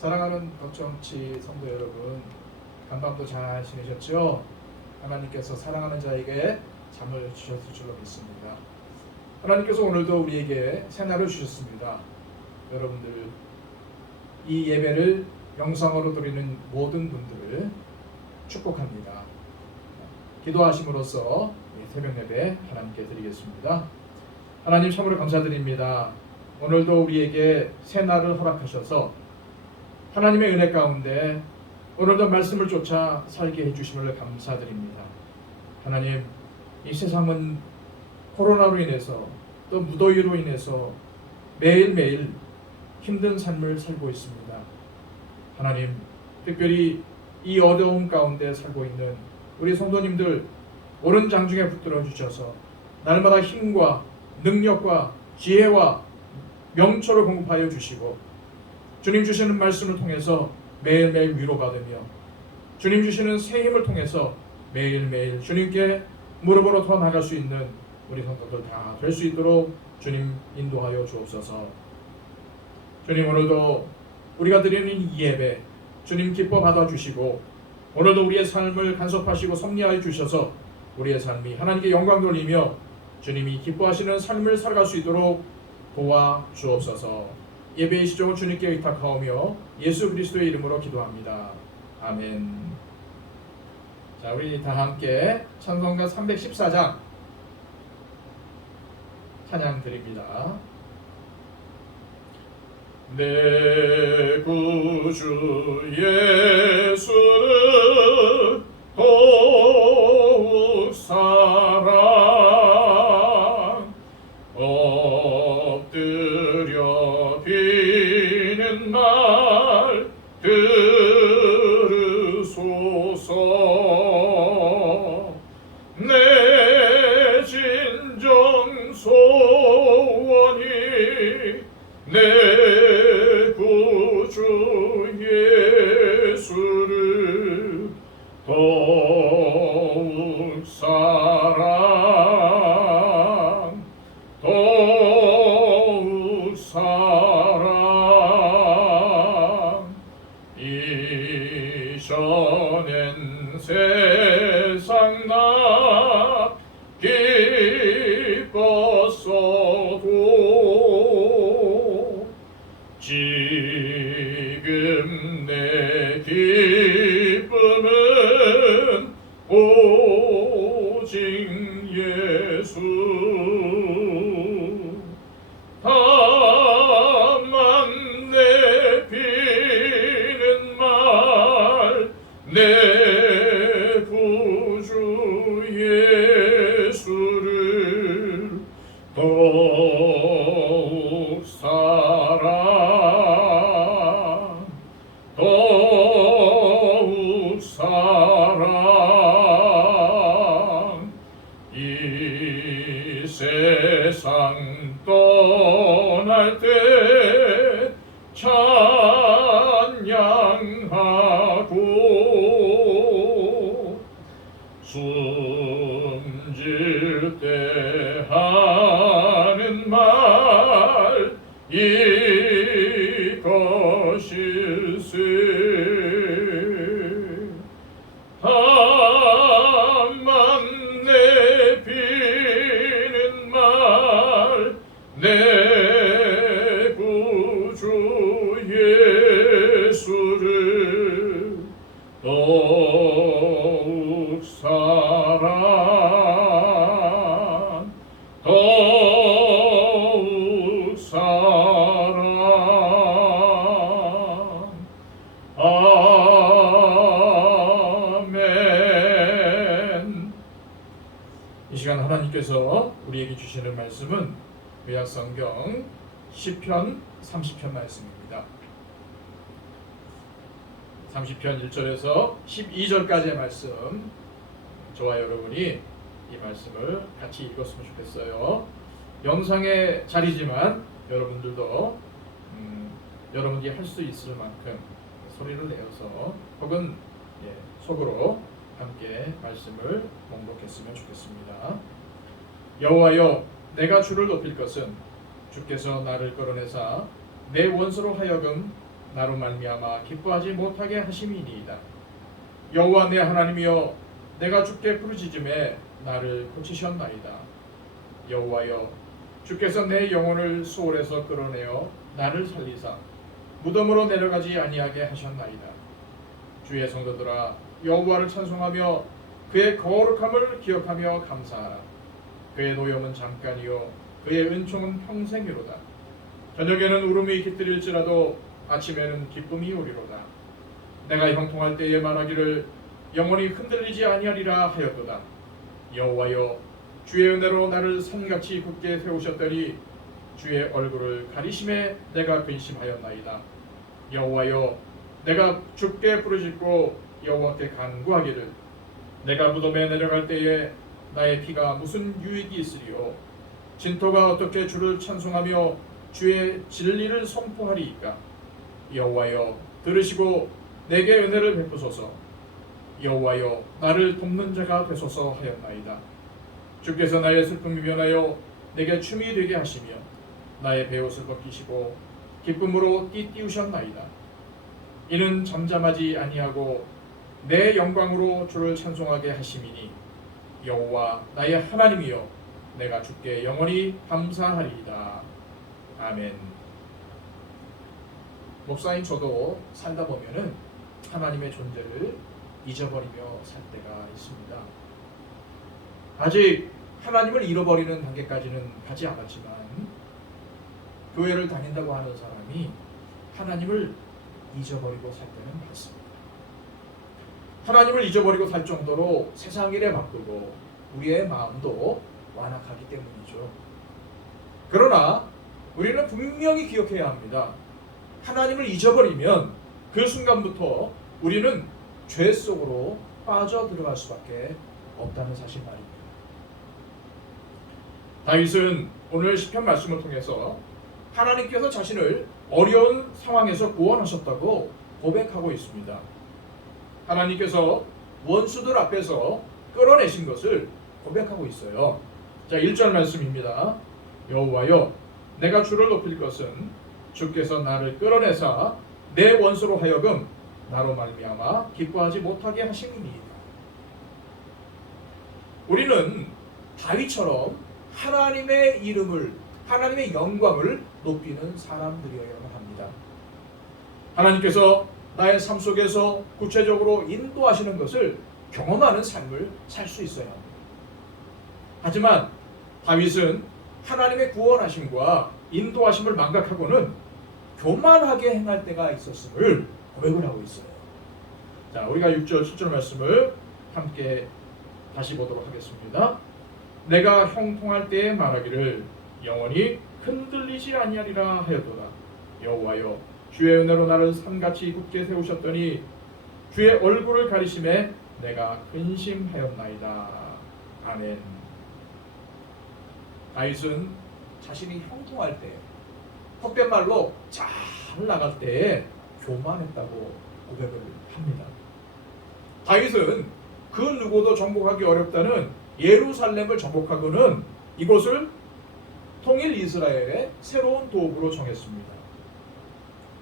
사랑하는 걱정치 성도 여러분, 간밤도 잘 지내셨죠? 하나님께서 사랑하는 자에게 잠을 주셨을 줄로 믿습니다. 하나님께서 오늘도 우리에게 새날을 주셨습니다. 여러분들 이 예배를 영상으로 드리는 모든 분들을 축복합니다. 기도하심으로써 새벽 예배 하나님께 드리겠습니다. 하나님 참으로 감사드립니다. 오늘도 우리에게 새날을 허락하셔서 하나님의 은혜 가운데 오늘도 말씀을 쫓아 살게 해주심을 감사드립니다. 하나님, 이 세상은 코로나로 인해서 또 무더위로 인해서 매일매일 힘든 삶을 살고 있습니다. 하나님, 특별히 이 어려움 가운데 살고 있는 우리 성도님들 오른 장중에 붙들어 주셔서 날마다 힘과 능력과 지혜와 명초를 공급하여 주시고 주님 주시는 말씀을 통해서 매일매일 위로받으며 주님 주시는 새 힘을 통해서 매일매일 주님께 무릎으로 더 나갈 수 있는 우리 성도들 다 될 수 있도록 주님 인도하여 주옵소서. 주님, 오늘도 우리가 드리는 이 예배 주님 기뻐 받아주시고 오늘도 우리의 삶을 간섭하시고 섭리하여 주셔서 우리의 삶이 하나님께 영광 돌리며 주님이 기뻐하시는 삶을 살아갈 수 있도록 도와 주옵소서. 예배의 시종을 주님께 의탁하오며 예수 그리스도의 이름으로 기도합니다. 아멘. 자, 우리 다 함께 찬송가 314장 찬양 드립니다. 내 구주 예수를 더욱 사랑 엎드려 비는 말 들으소서. 내 진정 소원이 내 구주 예수를 더욱 사랑 더욱 사랑 이전엔 세상 나 기뻤어도 지금 내 기쁨은 오직 예수. 다만 내 비는 말 내 구주 예수를 더욱 사랑 더욱 사랑 이 세상 떠날 때 찬양하고 숨질 때 하는 말 이것일세. 다만 내 비는 말 내 구주 예수를 더욱 사랑 더욱 사랑. 아멘. 이 시간 하나님께서 우리에게 주시는 말씀은 구약성경 시편 30편 말씀입니다. 30편 1절에서 12절까지의 말씀, 저와 여러분이 이 말씀을 같이 읽었으면 좋겠어요. 영상의 자리지만 여러분들도 여러분이 할 수 있을 만큼 소리를 내어서 혹은 속으로 함께 말씀을 봉독했으면 좋겠습니다. 여호와여, 내가 주를 높일 것은 주께서 나를 끌어내사 내 원수로 하여금 나로 말미암아 기뻐하지 못하게 하심이니이다. 여호와 내 하나님이여, 내가 주께 부르짖음에 나를 고치셨나이다. 여호와여, 주께서 내 영혼을 수월에서 끌어내어 나를 살리사 무덤으로 내려가지 아니하게 하셨나이다. 주의 성도들아, 여호와를 찬송하며 그의 거룩함을 기억하며 감사하라. 그의 노염은 잠깐이요 그의 은총은 평생이로다. 저녁에는 울음이 깃들일지라도 아침에는 기쁨이 오리로다. 내가 형통할 때에 말하기를 영원히 흔들리지 아니하리라 하였도다. 여호와여, 주의 은혜로 나를 산같이 굳게 세우셨더니 주의 얼굴을 가리심에 내가 근심하였나이다. 여호와여, 내가 주께 부르짖고 여호와께 간구하기를 내가 무덤에 내려갈 때에 나의 피가 무슨 유익이 있으리요? 진토가 어떻게 주를 찬송하며 주의 진리를 선포하리이까? 여호와여, 들으시고 내게 은혜를 베푸소서. 여호와여, 나를 돕는 자가 되소서 하였나이다. 주께서 나의 슬픔이 변하여 내게 춤이 되게 하시며 나의 베옷을 벗기시고 기쁨으로 띠띠우셨나이다. 이는 잠잠하지 아니하고 내 영광으로 주를 찬송하게 하심이니 여호와 나의 하나님이여, 내가 주께 영원히 감사하리이다. 아멘. 목사인 저도 살다 보면은 하나님의 존재를 잊어버리며 살 때가 있습니다. 아직 하나님을 잃어버리는 단계까지는 가지 않았지만 교회를 다닌다고 하는 사람이 하나님을 잊어버리고 살 때는 많습니다. 하나님을 잊어버리고 살 정도로 세상 일에 바쁘고 우리의 마음도 완악하기 때문이죠. 그러나 우리는 분명히 기억해야 합니다. 하나님을 잊어버리면 그 순간부터 우리는 죄 속으로 빠져들어갈 수밖에 없다는 사실 말입니다. 다윗은 오늘 시편 말씀을 통해서 하나님께서 자신을 어려운 상황에서 구원하셨다고 고백하고 있습니다. 하나님께서 원수들 앞에서 끌어내신 것을 고백하고 있어요. 자, 1절 말씀입니다. 여호와여, 내가 주를 높일 것은 주께서 나를 끌어내사 내 원수로 하여금 나로 말미암아 기뻐하지 못하게 하심이니이다. 우리는 다윗처럼 하나님의 이름을, 하나님의 영광을 높이는 사람들이어야만 합니다. 하나님께서 나의 삶 속에서 구체적으로 인도하시는 것을 경험하는 삶을 살 수 있어야 합니다. 하지만 다윗은 하나님의 구원하심과 인도하심을 망각하고는 교만하게 행할 때가 있었음을 고백을 하고 있어요. 자, 우리가 6절, 7절 말씀을 함께 다시 보도록 하겠습니다. 내가 형통할 때에 말하기를 영원히 흔들리지 아니하리라 하였도다. 여호와여, 주의 은혜로 나를 산같이 굳게 세우셨더니 주의 얼굴을 가리심에 내가 근심하였나이다. 아멘. 다윗은 자신이 형통할 때, 헛된 말로 잘 나갈 때 교만했다고 고백을 합니다. 다윗은 그 누구도 정복하기 어렵다는 예루살렘을 정복하고는 이곳을 통일 이스라엘의 새로운 도읍으로 정했습니다.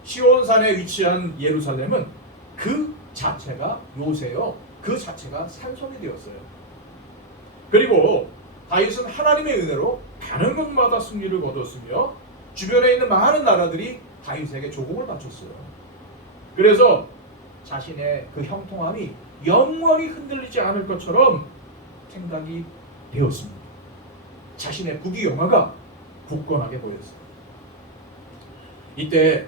시온산에 위치한 예루살렘은 그 자체가 요새요, 그 자체가 산성이 되었어요. 그리고 다윗은 하나님의 은혜로 가는 곳마다 승리를 거뒀으며 주변에 있는 많은 나라들이 다윗에게 조공을 바쳤어요. 그래서 자신의 그 형통함이 영원히 흔들리지 않을 것처럼 생각이 되었습니다. 자신의 부귀영화가 굳건하게 보였어요. 이때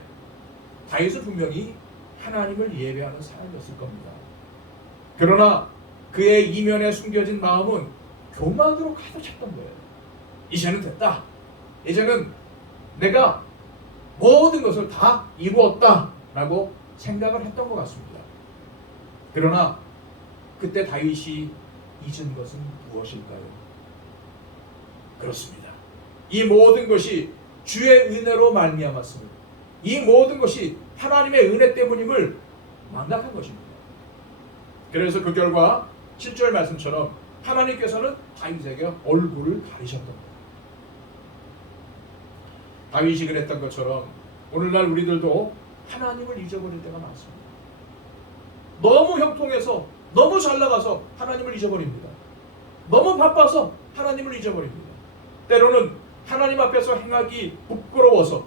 다윗은 분명히 하나님을 예배하는 사람이었을 겁니다. 그러나 그의 이면에 숨겨진 마음은 교만으로 가득 찼던 거예요. 이제는 됐다. 이제는 내가 모든 것을 다 이루었다라고 생각을 했던 것 같습니다. 그러나 그때 다윗이 잊은 것은 무엇일까요? 그렇습니다. 이 모든 것이 주의 은혜로 말미암았습니다. 이 모든 것이 하나님의 은혜 때문임을 망각한 것입니다. 그래서 그 결과 7절 말씀처럼 하나님께서는 다윗에게 얼굴을 가리셨던 겁니다. 다윗이 그랬던 것처럼 오늘날 우리들도 하나님을 잊어버릴 때가 많습니다. 너무 형통해서, 너무 잘 나가서 하나님을 잊어버립니다. 너무 바빠서 하나님을 잊어버립니다. 때로는 하나님 앞에서 행하기 부끄러워서,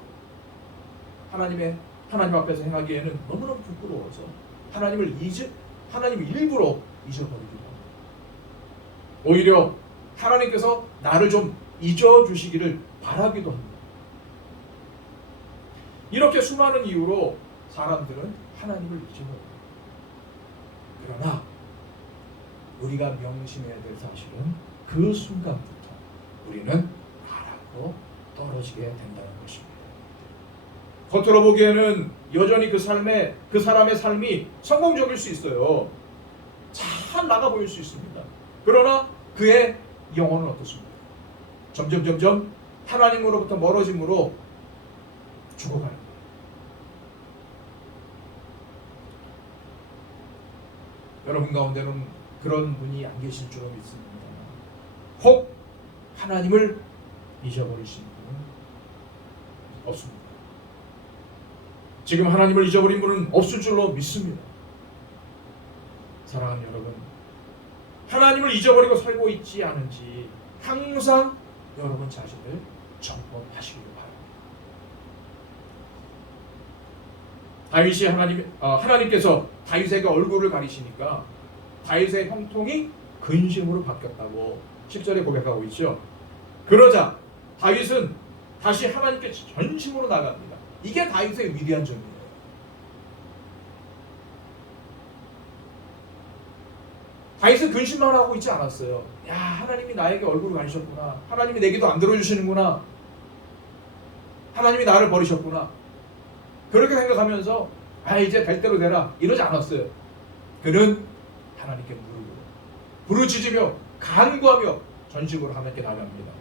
하나님 앞에서 행하기에는 너무너무 부끄러워서 하나님을 일부러 잊어버리기도 합니다. 오히려 하나님께서 나를 좀 잊어주시기를 바라기도 합니다. 이렇게 수많은 이유로 사람들은 하나님을 잊어버립니다. 그러나 우리가 명심해야 될 사실은 그 순간부터 우리는 나락으로 떨어지게 된다는 것입니다. 겉으로 보기에는 여전히 그 사람의 삶이 성공적일 수 있어요. 잘 나가 보일 수 있습니다. 그러나 그의 영혼은 어떻습니까? 점점 하나님으로부터 멀어짐으로 죽어가는 거예요. 여러분 가운데는 그런 분이 안 계실 줄로 믿습니다. 혹 하나님을 잊어버리신 분은 없습니다. 지금 하나님을 잊어버린 분은 없을 줄로 믿습니다. 사랑하는 여러분, 하나님을 잊어버리고 살고 있지 않은지 항상 여러분 자신을 점검하시길 바랍니다. 하나님께서 다윗에게 얼굴을 가리시니까 다윗의 형통이 근심으로 바뀌었다고 10절에 고백하고 있죠. 그러자 다윗은 다시 하나님께 전심으로 나갑니다. 이게 다윗의 위대한 점이에요. 다윗은 근심만 하고 있지 않았어요. 야, 하나님이 나에게 얼굴을 가리셨구나. 하나님이 내 기도 안 들어주시는구나. 하나님이 나를 버리셨구나. 그렇게 생각하면서 이제 될 대로 되라 이러지 않았어요. 그는 하나님께 부르짖으며 간구하며 전심으로 하나님께 나갑니다.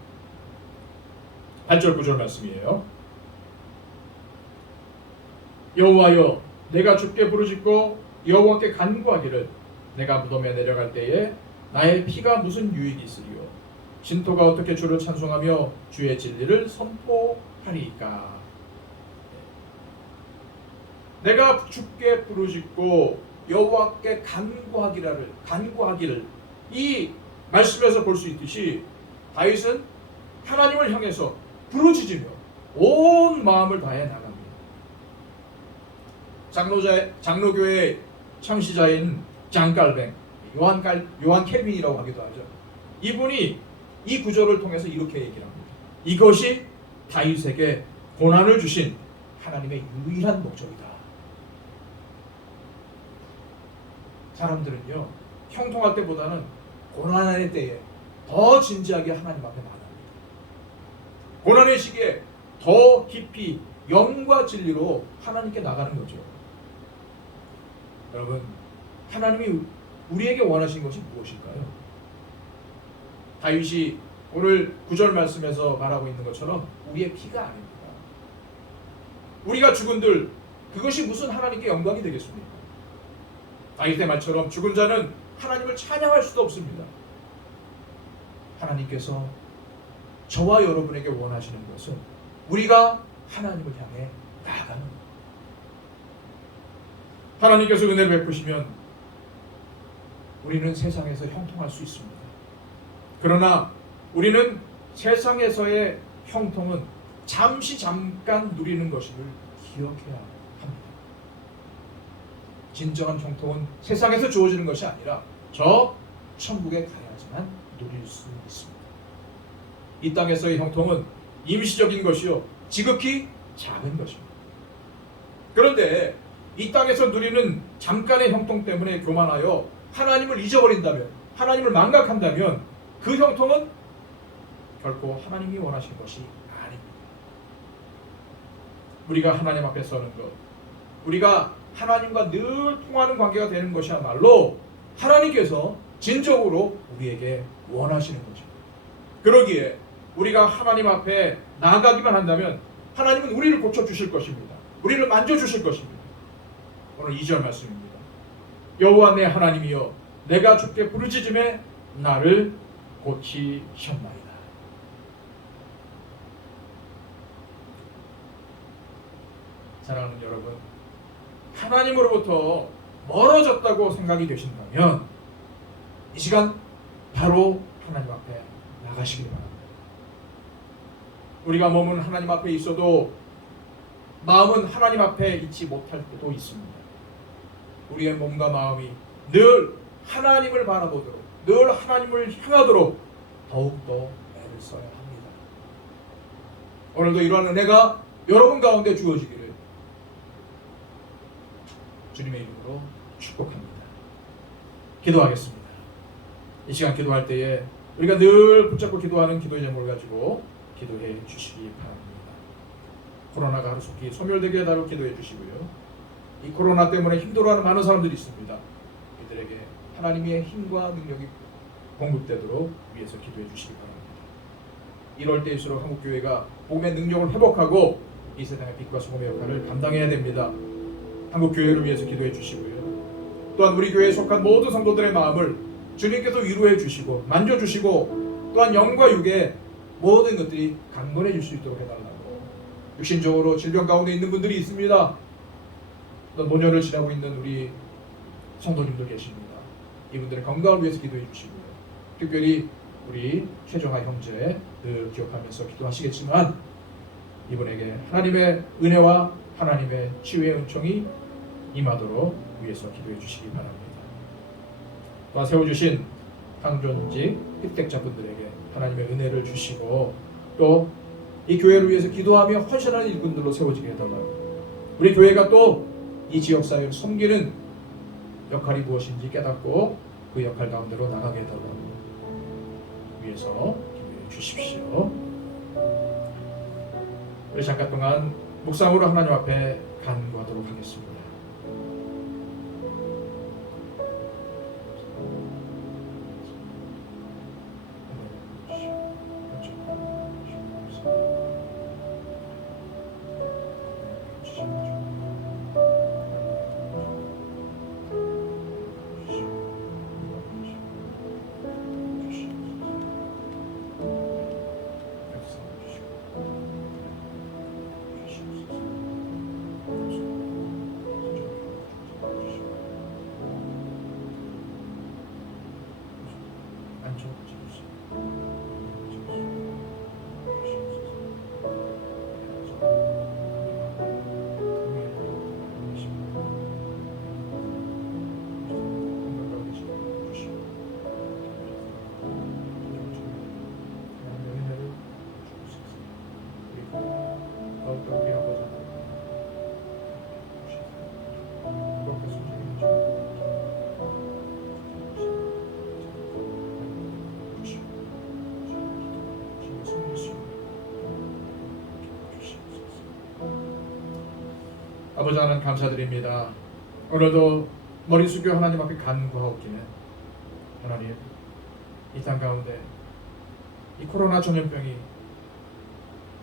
8절 9절 말씀이에요. 여호와여, 내가 주께 부르짖고 여호와께 간구하기를 내가 무덤에 내려갈 때에 나의 피가 무슨 유익이 있으리요? 신토가 어떻게 주를 찬송하며 주의 진리를 선포하리이까? 내가 주께 부르짖고 여호와께 간구하기를 이 말씀에서 볼 수 있듯이 다윗은 하나님을 향해서 부르짖으며 온 마음을 다해 나갑니다. 장로교의 창시자인 장깔뱅, 요한 켈빈이라고 하기도 하죠. 이분이 이 구절을 통해서 이렇게 얘기를 합니다. 이것이 다윗에게 고난을 주신 하나님의 유일한 목적이다. 사람들은요, 형통할 때보다는 고난의 때에 더 진지하게 하나님 앞에 나갑니다. 고난의 시기에 더 깊이 영과 진리로 하나님께 나가는 거죠. 여러분, 하나님이 우리에게 원하시는 것이 무엇일까요? 다윗이 오늘 9절 말씀에서 말하고 있는 것처럼 우리의 피가 아닙니다. 우리가 죽은들 그것이 무슨 하나님께 영광이 되겠습니까? 다윗의 말처럼 죽은 자는 하나님을 찬양할 수도 없습니다. 하나님께서 저와 여러분에게 원하시는 것은 우리가 하나님을 향해 나아가는 것. 하나님께서 은혜를 베푸시면 우리는 세상에서 형통할 수 있습니다. 그러나 우리는 세상에서의 형통은 잠깐 누리는 것임을 기억해야 합니다. 진정한 형통은 세상에서 주어지는 것이 아니라 저 천국에 가야지만 누릴 수 있습니다. 이 땅에서의 형통은 임시적인 것이요 지극히 작은 것입니다. 그런데 이 땅에서 누리는 잠깐의 형통 때문에 교만하여 하나님을 잊어버린다면, 하나님을 망각한다면 그 형통은 결코 하나님이 원하신 것이 아닙니다. 우리가 하나님 앞에 서는 것, 우리가 하나님과 늘 통하는 관계가 되는 것이야말로 하나님께서 진정으로 우리에게 원하시는 거죠. 그러기에 우리가 하나님 앞에 나아가기만 한다면 하나님은 우리를 고쳐주실 것입니다. 우리를 만져주실 것입니다. 오늘 2절 말씀입니다. 여호와 내 하나님이여, 내가 주께 부르짖음에 나를 고치셨나이다. 사랑하는 여러분, 하나님으로부터 멀어졌다고 생각이 되신다면 이 시간 바로 하나님 앞에 나가시기 바랍니다. 우리가 몸은 하나님 앞에 있어도 마음은 하나님 앞에 있지 못할 때도 있습니다. 우리의 몸과 마음이 늘 하나님을 바라보도록, 늘 하나님을 향하도록 더욱더 애를 써야 합니다. 오늘도 이러한 은혜가 여러분 가운데 주어지기를 주님의 이름으로 축복합니다. 기도하겠습니다. 이 시간 기도할 때에 우리가 늘 붙잡고 기도하는 기도의 제목을 가지고 기도해 주시기 바랍니다. 코로나가 하루속히 소멸되게 해달라고 기도해 주시고요. 이 코로나 때문에 힘들어하는 많은 사람들이 있습니다. 이들에게 하나님의 힘과 능력이 공급되도록 위해서 기도해 주시기 바랍니다. 이럴 때일수록 한국교회가 복음의 능력을 회복하고 이 세상의 빛과 소금의 역할을 감당해야 됩니다. 한국교회를 위해서 기도해 주시고요. 또한 우리 교회에 속한 모든 성도들의 마음을 주님께서 위로해 주시고 만져주시고 또한 영과 육의 모든 것들이 강건해질 수 있도록 해달라고. 육신적으로 질병 가운데 있는 분들이 있습니다. 또 노년을 지나고 있는 우리 성도님들 계십니다. 이분들의 건강을 위해서 기도해 주시고요. 특별히 우리 최정아 형제 늘 기억하면서 기도하시겠지만 이분에게 하나님의 은혜와 하나님의 치유의 은총이 임하도록 위해서 기도해 주시기 바랍니다. 또한 세워주신 강존직 획택자분들에게 하나님의 은혜를 주시고 또 이 교회를 위해서 기도하며 헌신하는 일꾼들로 세워지게 해달라고. 우리 교회가 또 이 지역사회를 섬기는 역할이 무엇인지 깨닫고 그 역할 가운데로 나가게 해달라고 위해서 기도해 주십시오. 우리 잠깐 동안 묵상으로 하나님 앞에 간구하도록 하겠습니다. 아버지 하나님 감사드립니다. 오늘도 머리 숙여 하나님 앞에 간구하옵기는 하나님 이 땅 가운데 이 코로나 전염병이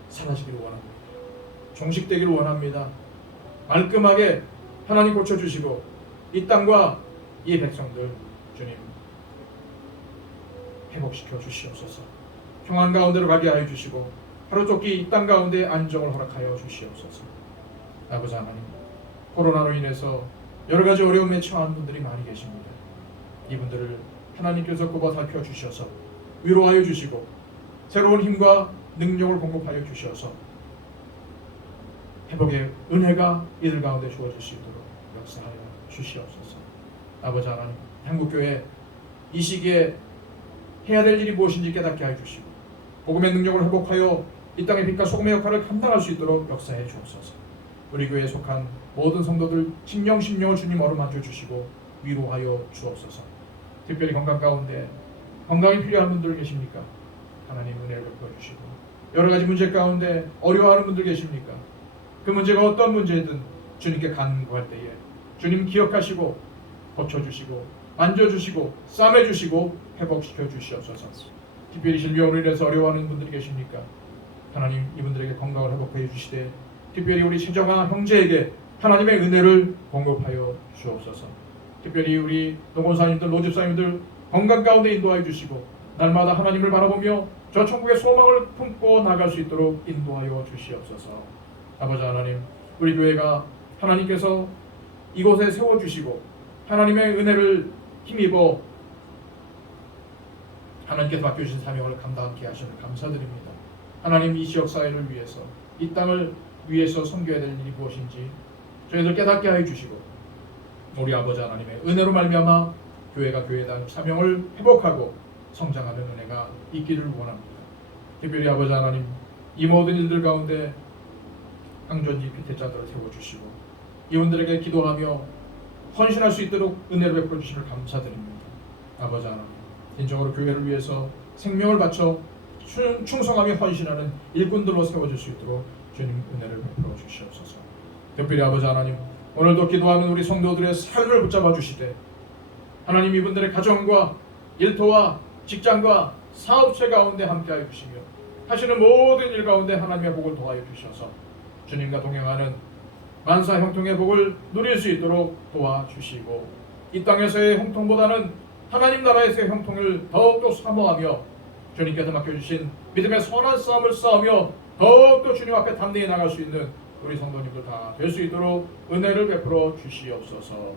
사라지기를 원합니다. 종식되기를 원합니다. 말끔하게 하나님 고쳐주시고 이 땅과 이 백성들 주님 회복시켜 주시옵소서. 평안 가운데로 가게 하여 주시고 하루속히 이 땅 가운데 안정을 허락하여 주시옵소서. 아버지 하나님, 코로나로 인해서 여러 가지 어려움에 처한 분들이 많이 계십니다. 이분들을 하나님께서 꼽아 살펴 주셔서 위로하여 주시고 새로운 힘과 능력을 공급하여 주셔서 회복의 은혜가 이들 가운데 주어질 수 있도록 역사하여 주시옵소서. 아버지 하나님, 한국교회 이 시기에 해야 될 일이 무엇인지 깨닫게 하여 주시고 복음의 능력을 회복하여 이 땅의 빛과 소금의 역할을 감당할 수 있도록 역사해 주옵소서. 우리 교회에 속한 모든 성도들 심령을 주님 어루만져 주시고 위로하여 주옵소서. 특별히 건강 가운데 건강이 필요한 분들 계십니까? 하나님 은혜를 베풀어 주시고 여러 가지 문제 가운데 어려워하는 분들 계십니까? 그 문제가 어떤 문제든 주님께 간구할 때에 주님 기억하시고 고쳐주시고 만져주시고 싸매주시고 회복시켜 주시옵소서. 특별히 질병으로 인해서 어려워하는 분들이 계십니까? 하나님 이분들에게 건강을 회복해 주시되 특별히 우리 최정아 형제에게 하나님의 은혜를 공급하여 주옵소서. 특별히 우리 노권사님들, 노집사님들 건강 가운데 인도하여 주시고 날마다 하나님을 바라보며 저 천국의 소망을 품고 나갈 수 있도록 인도하여 주시옵소서. 아버지 하나님, 우리 교회가 하나님께서 이곳에 세워주시고 하나님의 은혜를 힘입어 하나님께서 맡겨주신 사명을 감당하게 하시는 감사드립니다. 하나님, 이 지역 사회를 위해서, 이 땅을 위해서 섬겨야 될 일이 무엇인지 저희들 깨닫게 하여 주시고, 우리 아버지 하나님의 은혜로 말미암아 교회가 교회당 사명을 회복하고 성장하는 은혜가 있기를 원합니다. 특별히 아버지 하나님, 이 모든 일들 가운데 강존지 피태자들을 세워주시고 이분들에게 기도하며 헌신할 수 있도록 은혜를 베풀어 주심을 감사드립니다. 아버지 하나님, 진정으로 교회를 위해서 생명을 바쳐 충성하며 헌신하는 일꾼들로 세워줄 수 있도록 주님 은혜를 베풀어 주시옵소서. 특별히 아버지 하나님, 오늘도 기도하는 우리 성도들의 삶을 붙잡아 주시되 하나님, 이분들의 가정과 일터와 직장과 사업체 가운데 함께하여 주시며 하시는 모든 일 가운데 하나님의 복을 도와여 주셔서 주님과 동행하는 만사 형통의 복을 누릴 수 있도록 도와주시고, 이 땅에서의 형통보다는 하나님 나라에서의 형통을 더욱더 사모하며 주님께서 맡겨주신 믿음의 선한 싸움을 싸우며 더욱더 주님 앞에 담대히 나갈 수 있는 우리 성도님들 다 될 수 있도록 은혜를 베풀어 주시옵소서.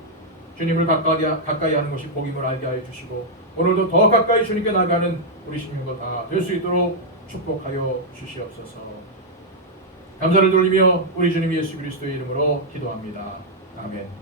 주님을 가까이 하는 것이 복임을 알게 하여 주시고, 오늘도 더 가까이 주님께 나가는 우리 신령도 다 될 수 있도록 축복하여 주시옵소서. 감사를 돌리며 우리 주님 예수 그리스도의 이름으로 기도합니다. 아멘.